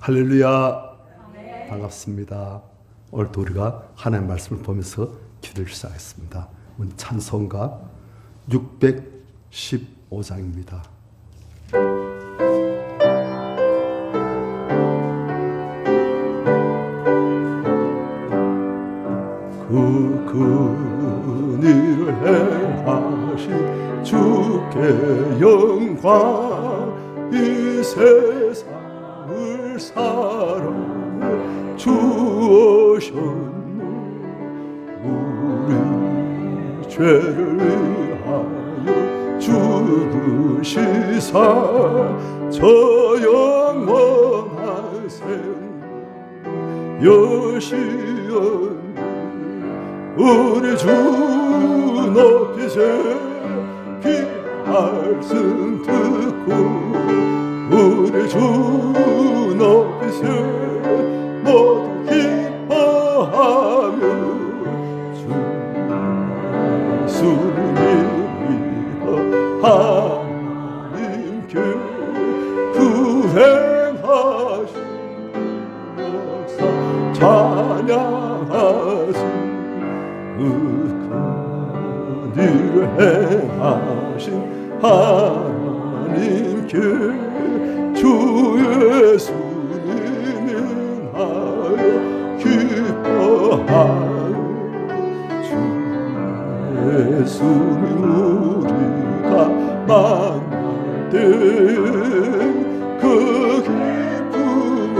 할렐루야. 반갑습니다. 오늘도 우리가 하나님의 말씀을 보면서 기도를 시작하겠습니다. 오늘 찬송가 615장입니다. 그 일을 행하신 주께 영광, 이 세상을 사랑해 주오셨네. 우리 죄를 위하여 죽으시사 저 영원한 생명 여시었네. 우리 주 높이세 귀 말씀 듣고 우리 주 높이세 모두 기뻐하며 주 예수를 믿어 하나님께 구행하신 역사 찬양하시. 그 일을 행하신 하나님께 주 예수님 인하여 기뻐하여 주 예수님 우리가 만날 때그 기쁨을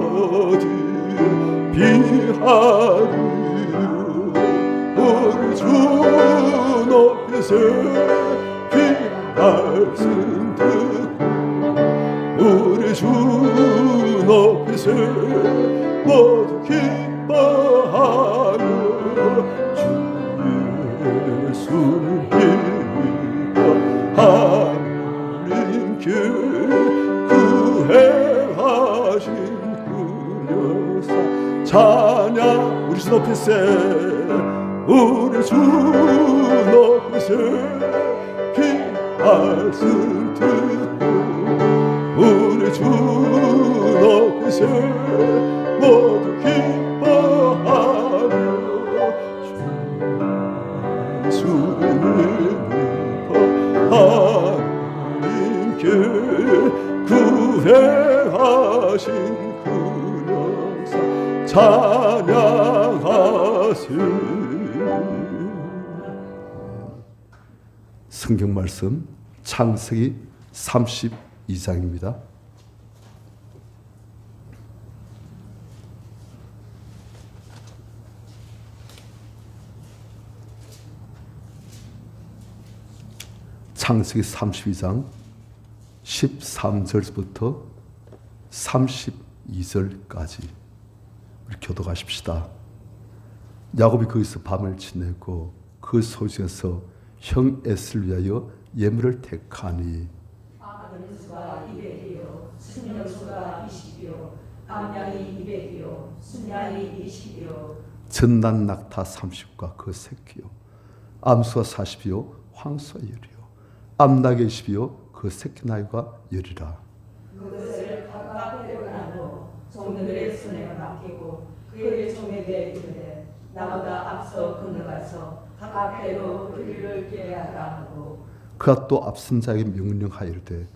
어디에 비하리. 우리 주 높이세 귀 말씀 듣고 우리 주 높이세 모두 기뻐하며 주 예수를 믿어 하나님께 구행하신 그 역사 찬양. 우리 주 높이세 우리 주 높이세 귀 말씀 듣고 우리 주 높이세 모두 기뻐하며 주 예수를 믿어 하나님께 구행하신 그 역사 찬양하세. 성경 말씀 창세기 32장입니다. 창세기 32장 13절부터 32절까지 우리 교도가십시다. 야곱이 거기서 밤을 지내고 그 소중에서 형 에스를 위하여 예물을 택하니 아들 수가 200이요 순양 수가 20이요 암양이 200이요 순양이 20이요 전난 낙타 30과 그 새끼요 암수가 40이요 황수가 10이요 암낙이 20이요 그 새끼 나이가 10이라. 그것을 각각 빼어나고 종들의 손에 맡기고 그의 종에게 이르되 나보다 앞서 건너가서 각 배로 그리를 깨하라 하고 그가 또 앞선 자에게 명령하이르되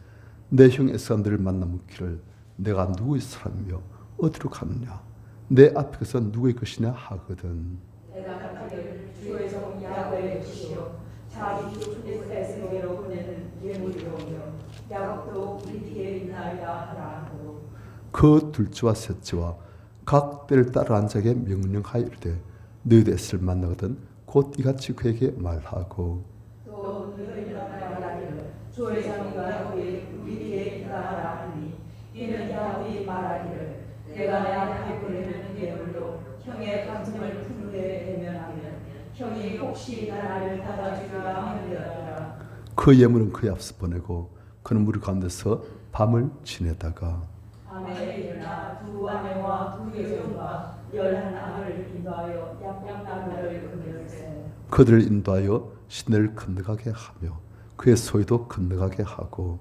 내 형 에사가 너를 만나 묻기를 내가 누구의 사람이며 어디로 가느냐 내 앞에서 누구의 것이냐 하거든. 내가 가기를 주의 종 야곱의 것이요 자기 주 에스에게로 보내는 예물이오며 야곱도 우리 뒤에 있나이다 하라 하고 그 둘째와 셋째와 각 때를 따라 한 자에게 명령하이르되 너희도 에스를 만나거든 곧 이같이 그에게 말하고 또 너희가 말하기를 주의 종 야곱이 우리 뒤에 있다 하라 하니 이는 야곱이 말하기를 내가 내 앞에 보내는 예물로 형의 감정을 푸르게 대면하면 형이 혹시 나를 받아주리라 하느니라. 그 예물은 그의 앞서 보내고 그는 무리 가운데서 밤을 지내다가 밤에 일어나 두 아내와 두 여종과 11아들을 인도하여 양나무를 건널세 그들을 인도하여 시내를 건너가게 하며 그의 소유도 건너가게 하고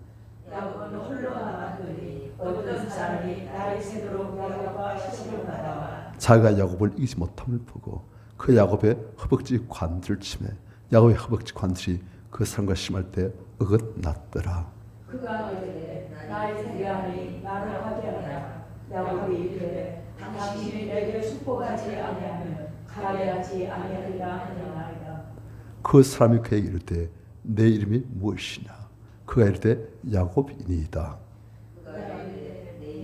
야곱은 홀로 남았더니 어떤 사람이 사람이 나를 새도록 야곱과 시험하다가 자기가 야곱을 이기지 못함을 보고 그 야곱의 허벅지 관절을 치매 야곱의 허벅지 관절이 그 사람과 심할 때 어긋났더라. 그가 이르되 나의 세계하니 나를 하게 하라. 야곱이 이르되 당신이 내게 축복하지 아니하면 가게 하지 아니하리라 하니라. 그 사람이 그에게 이르되 내 이름이 무엇이냐? 그가 이르되 야곱이니이다.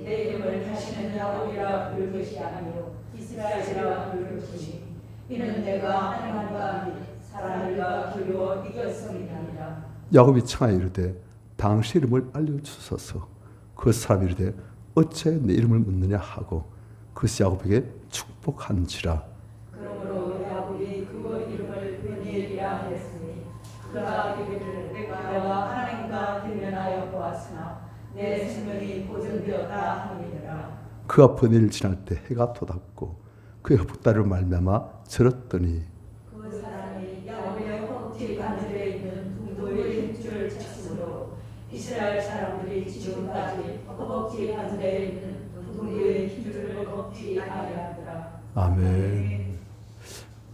내 이름을 다시는 야곱이라 부를 것이 아니요 이스라엘이라 부를 것이니 이는 내가 하나님과 사람들과 기르어 이겼음이니라. 야곱이 청하여 이르되 당신 이름을 알려주소서. 그 사람이 이르되 어째 내 이름을 묻느냐 하고 그것이 야곱에게 축복한지라. 그러므로 야곱이 그 이름을 베니엘이라 했으니 그가 이르기를 내가 하나님과 대면하여 보았으나 내 생명이 보존되었다 함이니라. 그가 번일을 지날 때 해가 돋았고 그의 허벅다리로 말미암아 절었더니 그 사람이 야곱의 허벅지 관절에 있는 둥도의 힘줄을 쳤으므로 이스라엘 사람들이 지금까지 허벅지 관절에 있는 둥도의 힘줄을 걷지 아니하더라. 아멘.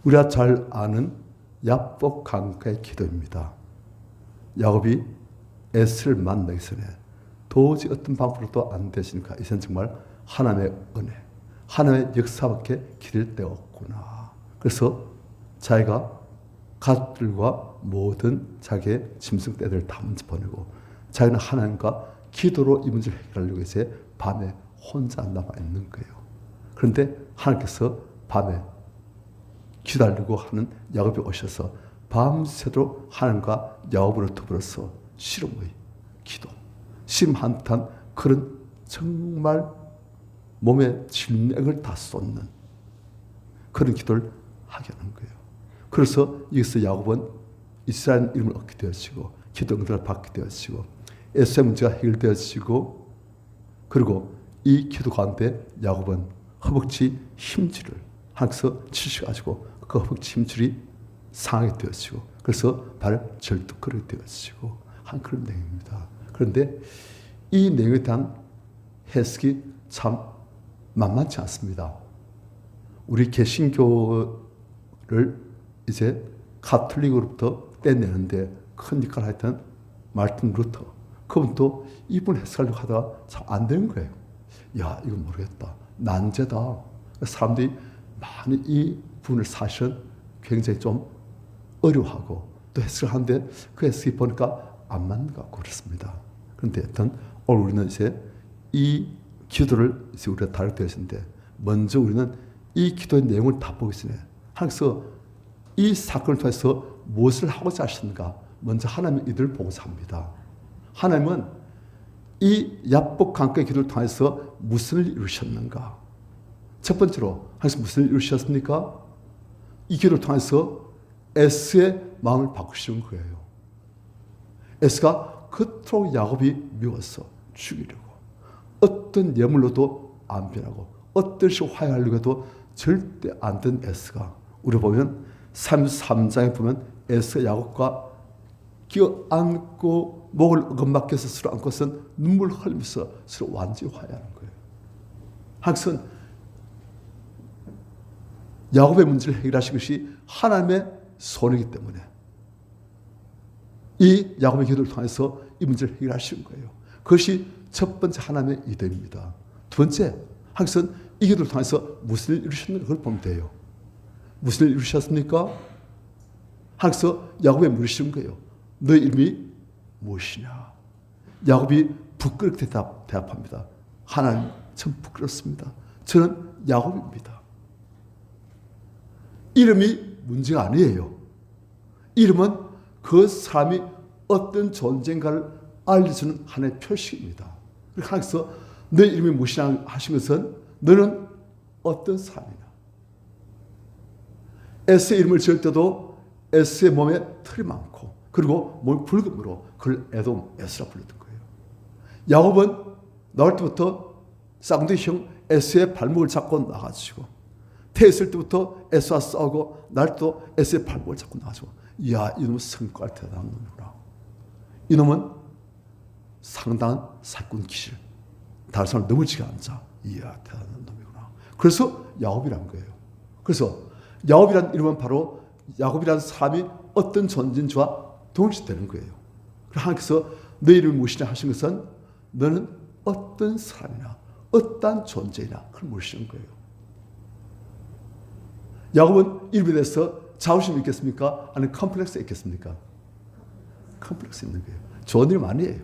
우리가 잘 아는 야복 강가의 기도입니다. 야곱이 에스를 만나기 전에 도저히 어떤 방법으로도 안 되시니까 이젠 정말 하나님의 은혜, 하나님의 역사밖에 기댈 데가 없구나. 그래서 자기가 가족들과 모든 자기의 짐승떼들을 다 먼저 보내고 자기는 하나님과 기도로 이 문제를 해결하려고 이제 밤에 혼자 남아 있는 거예요. 그런데 하나님께서 밤에 기다리고 하는 야곱이 오셔서 밤새도록 하나님과 야곱을 더불어서 씨름의 기도, 씨름한 듯한 그런 정말 몸에 진액을 다 쏟는 그런 기도를 하게 하는 거예요. 그래서 여기서 야곱은 이스라엘 이름을 얻게 되어지고 기도 응답을 받게 되어지고 에서의 문제가 해결되어지고 그리고 이 기도 가운데 야곱은 허벅지 힘줄을 하나님께서 치셔가지고 그 허벅지 힘줄이 상하게 되어지고 그래서 발을 절뚝거리게 되어지고 한 그런 내용입니다. 그런데 이 내용에 대한 해석이 참 만만치 않습니다. 우리 개신교를 이제 가톨릭으로부터 떼내는데 큰 역할을 했던 마르틴 루터 그분도 이분 해석하려고 하다가 참 안 되는 거예요. 야 이거 모르겠다. 난제다. 사람들이 많이 이 부분을 사실은 굉장히 좀 어려워하고 또 해석을 하는데 그 해석이 보니까 안 맞는 것 같고 그렇습니다. 그런데 일단 오늘 우리는 이제 이 기도를 이제 우리가 다룰 때였는데 먼저 우리는 이 기도의 내용을 다 보겠습니다. 하나님께서 이 사건을 통해서 무엇을 하고자 하시는가 먼저 하나님의 이들을 보고자 합니다. 하나님은 이 야복 강가의 기도를 통해서 무슨 일을 이루셨는가? 첫 번째로 하나님께서 무슨 일을 이루셨습니까? 이 기도를 통해서 에스의 마음을 바꾸시는 거예요. 에스가 그토록 야곱이 미워서 죽이려고 어떤 예물로도 안 변하고 어떤 식으로 화해하려고 해도 절대 안 된 에스가 우리 보면 33장에 보면 에스가 야곱과 껴안고 목을 어긋맞게서 서로 안고선 눈물 흘리면서 서로 완전히 화해하는 거예요. 하나님은 야곱의 문제를 해결하신 것이 하나님의 손이기 때문에 이 야곱의 기도를 통해서 이 문제를 해결하신 거예요. 그것이 첫 번째 하나님의 이름입니다. 두 번째, 하나님은 이 기도를 통해서 무슨 일을 이루셨는가 그걸 보면 돼요. 무슨 일을 이루셨습니까? 하나님께서 야곱에 물으시는 거예요. 너의 이름이 무엇이냐? 야곱이 부끄럽게 대답합니다. 하나님, 전 부끄럽습니다. 저는 야곱입니다. 이름이 문제가 아니에요. 이름은 그 사람이 어떤 존재인가를 알려주는 하나의 표식입니다. 하나님께서 너의 이름이 무엇이냐 하신 것은 너는 어떤 사람이냐. 에스의 이름을 지을 때도 에스의 몸에 털이 많고 그리고 몸이 붉음으로 그걸 에돔, 에스라 불렀던 거예요. 야곱은 나올 때부터 쌍둥이 형 에스의 발목을 잡고 나가지고 태어났을 때부터 에스와 싸우고 날 때도 에스의 발목을 잡고 나가지고 이야 이놈은 성과가 대단한 놈이구나. 이놈은 상당한 사꾼 기질 다른 사람을 넘어지게 하는 자. 이야, 대단한 놈이구나. 그래서 야곱이란 거예요. 그래서 야곱이란 이름은 바로 야곱이란 사람이 어떤 존재인지와 동일시되는 거예요. 하나님께서 너 이름이 무엇이냐 하신 것은 너는 어떤 사람이나 어떤 존재이나 그걸 모르시는 거예요. 야곱은 이름에 대해서 자부심이 있겠습니까? 아니면 컴플렉스가 있겠습니까? 컴플렉스 있는 거예요. 좋은 이름 아니에요.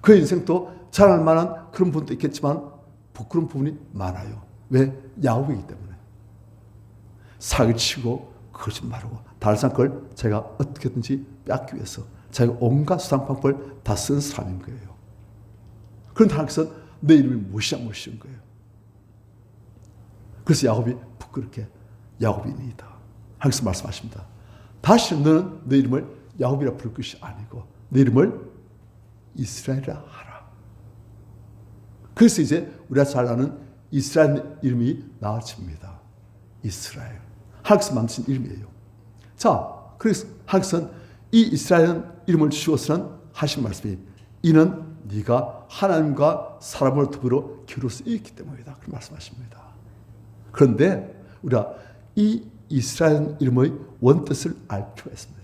그 인생도 자랑할 만한 그런 부분도 있겠지만 부끄러운 부분이 많아요. 왜? 야곱이기 때문에. 사기치고 거짓말하고 다른 사람 걸 제가 어떻게든지 뺏기 위해서 자기가 온갖 수단방법을 다 쓴 사람인 거예요. 그런데 하나님께서 내 이름이 무엇이냐 물으시는 거예요. 그래서 야곱이 부끄럽게 야곱이니이다. 하나님께서 말씀하십니다. 다시 너는 내 이름을 야곱이라 부를 것이 아니고 내 이름을 이스라엘이라 하라. 그래서 이제 우리가 잘 아는 이스라엘 이름이 나와집니다. 이스라엘. 하나님께서 만드신 이름이에요. 자, 그래서 하나님께서는 이 이스라엘 이름을 주시고서는 하신 말씀이 이는 네가 하나님과 사람을 더불어 기로서 있기 때문이다. 그렇게 말씀하십니다. 그런데 우리가 이 이스라엘 이름의 원뜻을 알 필요가 있습니다.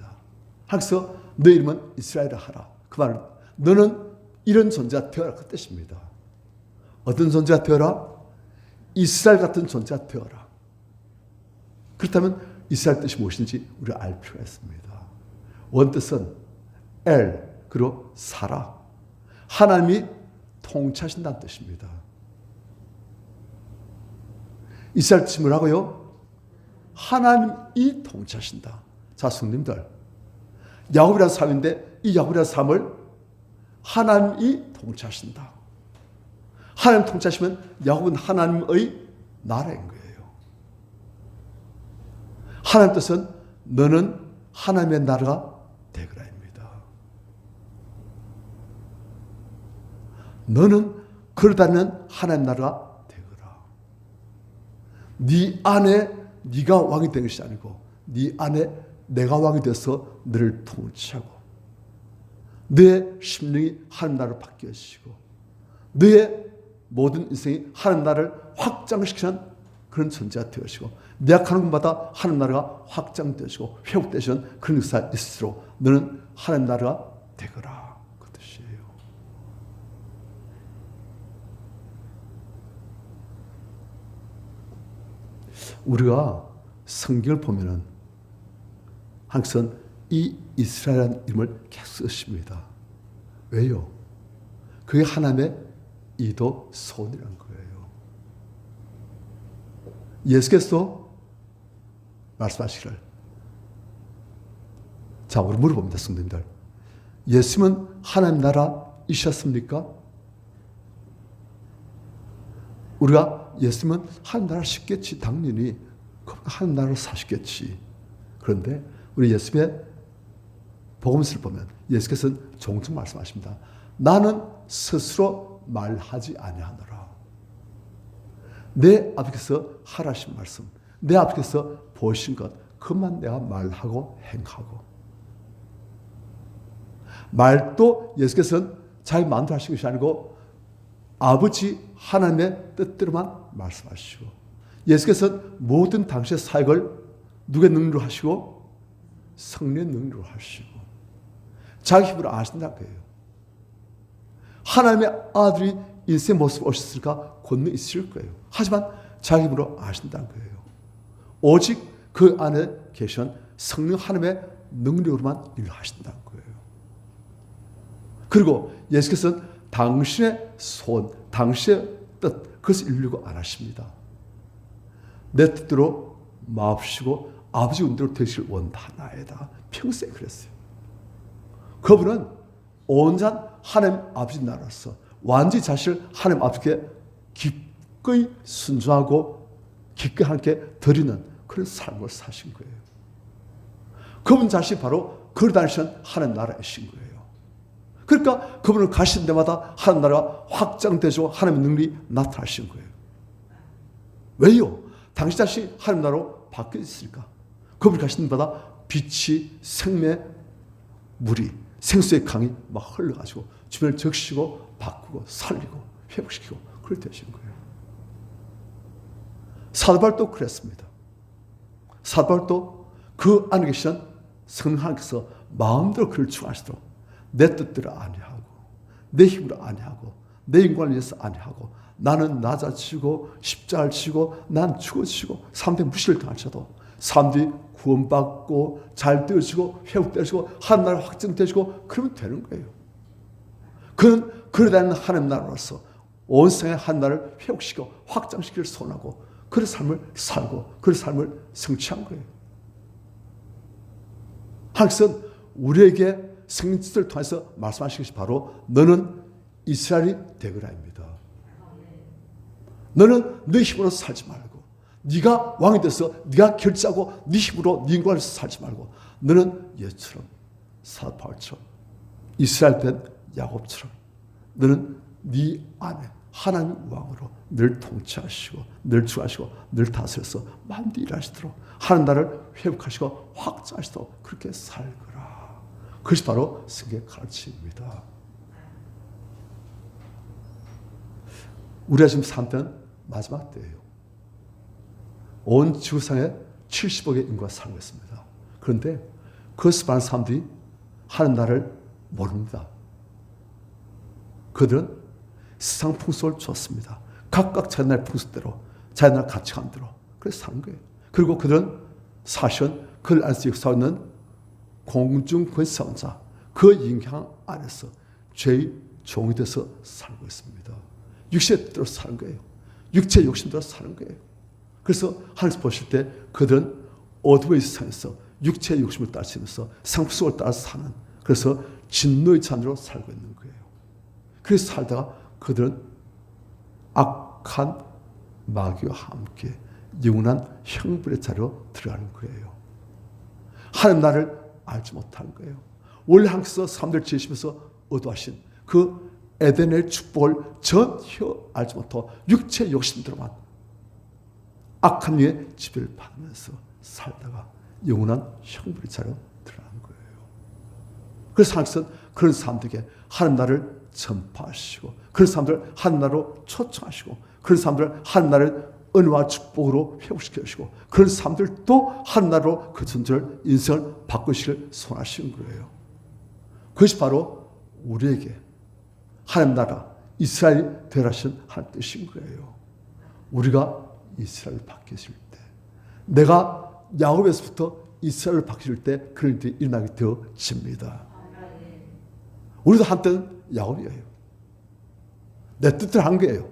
하나님께서 너 이름은 이스라엘이라 하라. 그 말은 너는 이런 존재가 되어라 그 뜻입니다. 어떤 존재가 되어라? 이스라엘 같은 존재가 되어라. 그렇다면 이스라엘 뜻이 무엇인지 우리가 알 필요가 있습니다. 원뜻은 엘, 그리고 사라. 하나님이 통치하신다는 뜻입니다. 이스라엘 뜻이 뭐라고요? 하나님이 통치하신다. 자, 성님들, 야곱이라는 사람인데 이 야곱이라는 사람을 하나님이 통치하신다. 하나님 통치하시면 야곱은 하나님의 나라인 거예요. 하나님 뜻은 너는 하나님의 나라가 되거라입니다. 너는 그러다면 하나님 나라가 되거라. 네 안에 네가 왕이 되는 것이 아니고 네 안에 내가 왕이 돼서 너를 통치하고 너의 심령이 하나님 나라로 바뀌어지고 너의 모든 인생이 하나님 나라를 확장시키는 그런 존재가 되어지고 내 악하는 것마다 하나님 나라가 확장되어지고 회복되시는 그런 역사가 있을수록 너는 하나님 나라가 되거라. 그 뜻이에요. 우리가 성경을 보면은 항상 이 이스라엘이라는 이름을 계속 쓰십니다. 왜요? 그게 하나님의 이도 소원이라는 거예요. 예수께서 말씀하시기를, 자, 우리 물어봅니다, 성도님들. 예수님은 하나님 나라이셨습니까? 우리가 예수님은 하나님 나라 쉽겠지, 당연히 하나님 나라로 사시겠지. 그런데 우리 예수님의 복음서를 보면 예수께서는 종종 말씀하십니다. 나는 스스로 말하지 아니하노라. 내 아버지께서 하라신 말씀, 내 아버지께서 보신 것, 그만 내가 말하고 행하고. 말도 예수께서는 자기 마음대로 하신 것이 아니고 아버지 하나님의 뜻대로만 말씀하시고, 예수께서는 모든 당시의 사역을 누구의 능력으로 하시고 성령의 능력으로 하시고 자기 힘으로 아신다는 거예요. 하나님의 아들이 인생의 모습을 오셨을까? 권능이 있을 거예요. 하지만 자기 힘으로 아신다는 거예요. 오직 그 안에 계신 성령 하나님의 능력으로만 일을 하신다는 거예요. 그리고 예수께서는 당신의 소원, 당신의 뜻, 그것을 이루려고 안 하십니다. 내 뜻대로 마옵시고 아버지 은대로 되시길 원하나이다. 평생 그랬어요. 그분은 온전 하나님 아버지 나라로서 완전히 자신을 하나님 아버지께 기꺼이 순종하고 기꺼이 하나님께 드리는 그런 삶을 사신 거예요. 그분 자신이 바로 걸어다니시는 하나님 나라이신 거예요. 그러니까 그분을 가신 데마다 하나님 나라가 확장되고 하나님의 능력이 나타나신 거예요. 왜요? 당신 자신이 하나님 나라로 바뀌어 있으니까. 그분을 가신 데마다 빛이, 생명, 물이 생수의 강이 막 흘러가지고 주변을 적시고 바꾸고 살리고 회복시키고 그럴 때 하시는 거예요. 사도 바울도 그랬습니다. 사도 바울도 그 안에 계시는 성령 하나님께서 마음대로 그를 충하시도록 내 뜻대로 아니하고 내 힘으로 아니하고 내 인간을 위해서 아니하고 나는 나 자치고 십자가를 치고 난 죽어지고 사람들이 무시를 당하셔도 사람들이 구원받고 잘 되어지고 회복되어지고 하나님 확증되어지고 그러면 되는 거예요. 그는 그러다는 하나님 나라로서 온 세상의 하나님을 회복시키고 확장시키기를 소원하고 그런 삶을 살고 그런 삶을 성취한 거예요. 하나님께서는 우리에게 성령을 통해서 말씀하신 것이 바로 너는 이스라엘이 되거라입니다. 너는 네 힘으로 살지 말고 네가 왕이 돼서 네가 결제하고 네 힘으로 네 인간을 살지 말고 너는 예처럼 사도 바울처럼 이스라엘 된 야곱처럼 너는 네 안에 하나님 왕으로 늘 통치하시고 늘 주하시고 늘 다스려서 마음대로 일하시도록 하나님 나라를 회복하시고 확장하시도록 그렇게 살거라. 그것이 바로 성경의 가르침입니다. 우리가 지금 산 때는 마지막 때예요. 온 지구상에 70억의 인구가 살고 있습니다. 그런데 그것을 많은 사람들이 하는 나라를 모릅니다. 그들은 세상 풍속을 줬습니다. 각각 자기네 풍속대로 자기네 가치관대로 그래서 사는 거예요. 그리고 그들은 사실은 그 안에서 역사하고 있는 공중권세원자 그 영향 안에서 죄의 종이 돼서 살고 있습니다. 육체의 뜻대로 사는 거예요. 육체의 욕심대로 사는 거예요. 그래서 하나님께서 보실 때 그들은 어둠의 세상에서 육체의 욕심을 따르면서 상속을 따라서 사는 그래서 진노의 잔으로 살고 있는 거예요. 그래서 살다가 그들은 악한 마귀와 함께 영원한 형벌의 자리로 들어가는 거예요. 하나님 나를 알지 못하는 거예요. 원래 하나님께서 사람들을 지으시면서 의도하신 그 에덴의 축복을 전혀 알지 못하고 육체의 욕심대로만 악한 위에 지배를 받으면서 살다가 영원한 형벌의 자리로 들어가는 거예요. 그래서 하나님께서는 그런 사람들에게 하나님 나라를 전파하시고 그런 사람들을 하나님 나라로 초청하시고 그런 사람들을 하나님 나라를 은혜와 축복으로 회복시켜 주시고 그런 사람들도 하나님 나라로 그 존재를 인생을 바꾸시기를 소원하시는 거예요. 그것이 바로 우리에게 하나님 나라 이스라엘이 되라신 하나님 뜻인 거예요. 우리가 이스라엘을 바뀌실 때 내가 야곱에서부터 이스라엘을 바뀌실 때 그런 일이 일어나게 되어집니다. 우리도 한때는 야곱이에요. 내 뜻대로 한 거예요.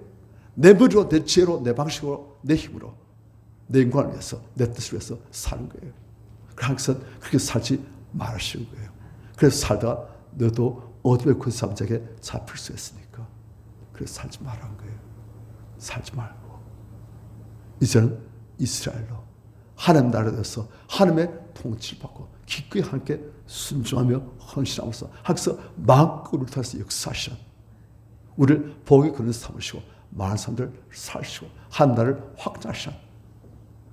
내 머리로 내 지혜로 내 방식으로 내 힘으로 내 인간을 위해서 내 뜻을 위해서 사는 거예요. 하나님께서는 그렇게 살지 말으시는 거예요. 그래서 살다가 너도 어둠의 권세자에게 잡힐 수 있으니까 그래서 살지 말라는 거예요. 살지 말고 이제는 이스라엘로 하나님 나라에 대해서 하나님의 통치를 받고 기꺼이 하나님께 순종하며 헌신하면서 하나님께서 마음껏 우리를 통해서 역사하시는 우리를 복의 근원 삼으시고 많은 사람들을 살시고 하나님 나라를 확장하시는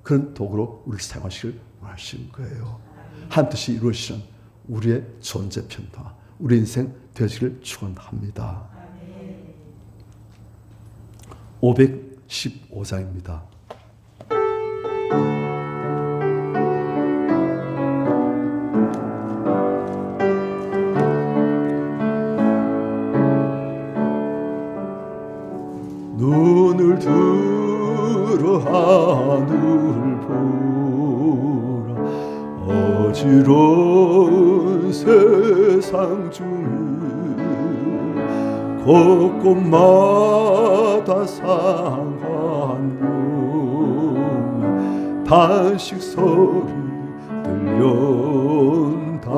그런 도구로 우리를 사용하시길 원하시는 거예요. 한 뜻이 이루어지는 우리의 존재 편파 우리 인생 되어지기를 축원합니다. 515장입니다. 눈을 들어 하늘 보라 어지러운 세상 중에 곳곳마다 상한 단식 소리 들려온다.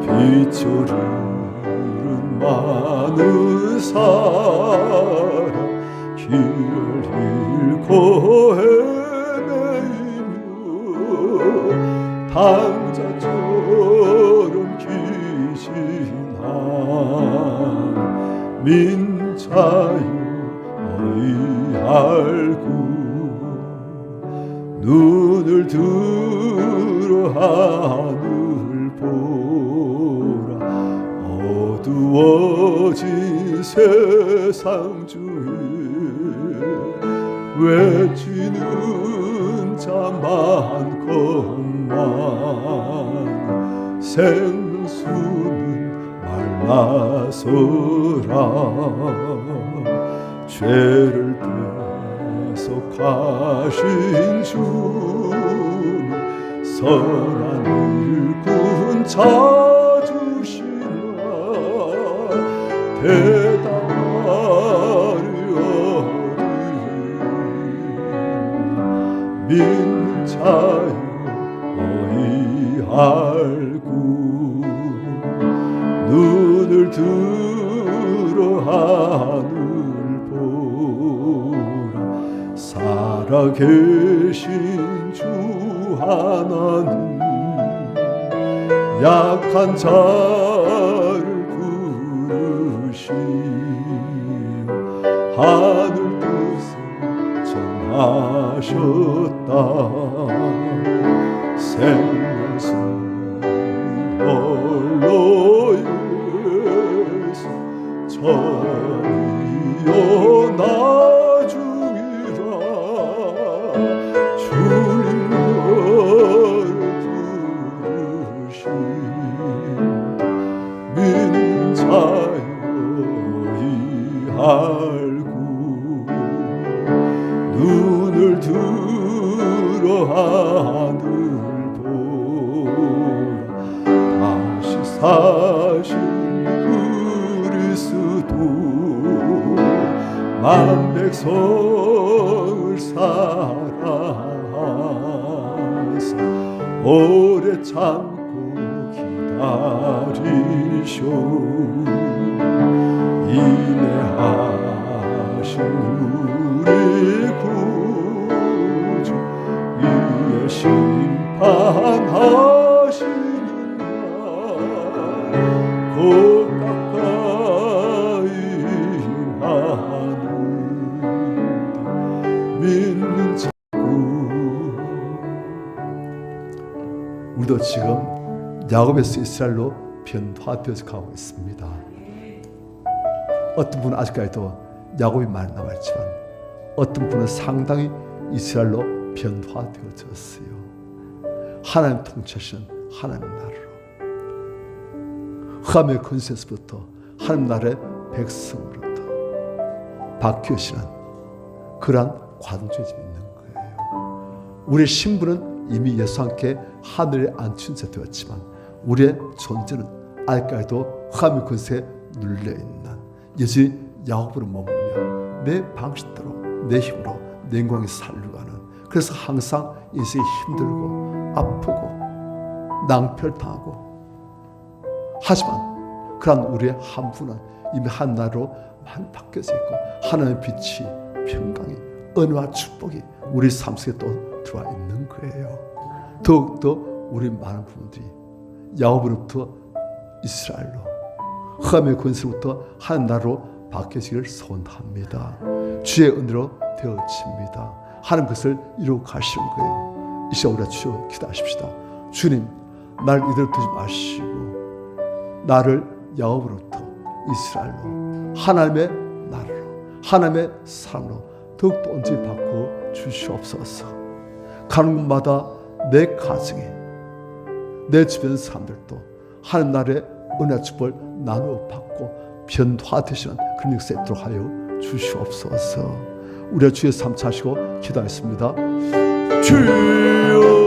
빛을 잃은 많은 사람 길을 잃고 헤매이며 당자처럼 기신한 민자여 어이 알고 눈을 들어 하늘 보라 어두워진 세상 중에 외치는 자 많건만 생수는 말라서라. 죄를 대속하신 주는 선한 일꾼 찾으시라. 대답하리 믿는 자여 어이할구. 눈을 들어 하늘 보라. 살아계신 주 하나님 약한 자를 부르시어 하늘 뜻을 전하셨다. 생명수 홀로 예수 전이여 나중이라. 주님 너를 부르시 믿는 자여 이할구. 눈을 들어 하늘 보라. 다시 사신 그리스도 만백성을 사랑하사 오래 참고 기다리쇼. 인내하신 우리 구주 위에 심판하시는 날 곧 가까이 하는데 믿는 자구. 우리도 지금 야곱에서 이스라엘로 변화되어서 가고 있습니다. 어떤 분은 아직까지도 야곱이 많이 남아있지만 어떤 분은 상당히 이스라엘로 변화되어졌어요. 하나님 통치하시는 하나님 나라로, 흑암의 권세에서부터 하나님 나라의 백성으로부터 바뀌어지는 그러한 과정에 있는 거예요. 우리의 신분은 이미 예수와 함께 하늘에 앉힌 채 되었지만 우리의 존재는 아직까지도 흑암의 권세에 눌려있는 여전히 야곱으로 머물며 내 방식대로 내 힘으로 내 영광에 살려가는, 그래서 항상 인생이 힘들고 아프고 낭패당하고, 하지만 그런 우리의 한 분은 이미 하나로 많이 바뀌어져 있고 하나님의 빛이 평강이 은혜와 축복이 우리 삶 속에 또 들어와 있는 거예요. 더욱더 우리 많은 분들이 야곱으로부터 이스라엘로, 흑암의 권세로부터 하나님 나라로 바뀌어지기를 소원합니다. 주의 은혜로 되어집니다. 하나님 그것을 이루고 가시는 거예요. 이 시간 우리가 주여 기도하십시다. 주님, 나를 이대로 두지 마시고 나를 야곱으로부터 이스라엘로, 하나님의 나라로, 하나님의 사람으로 더욱더 온전히 바꿔 주시옵소서. 가는 곳마다 내 가정에, 내 주변 사람들도 하나님 나라의 은혜와 축복을 나누어 받고 변화되시는 그런 역사에 있도록 하여 주시옵소서. 우리가 주의 삶 차시고 기도하겠습니다. 주여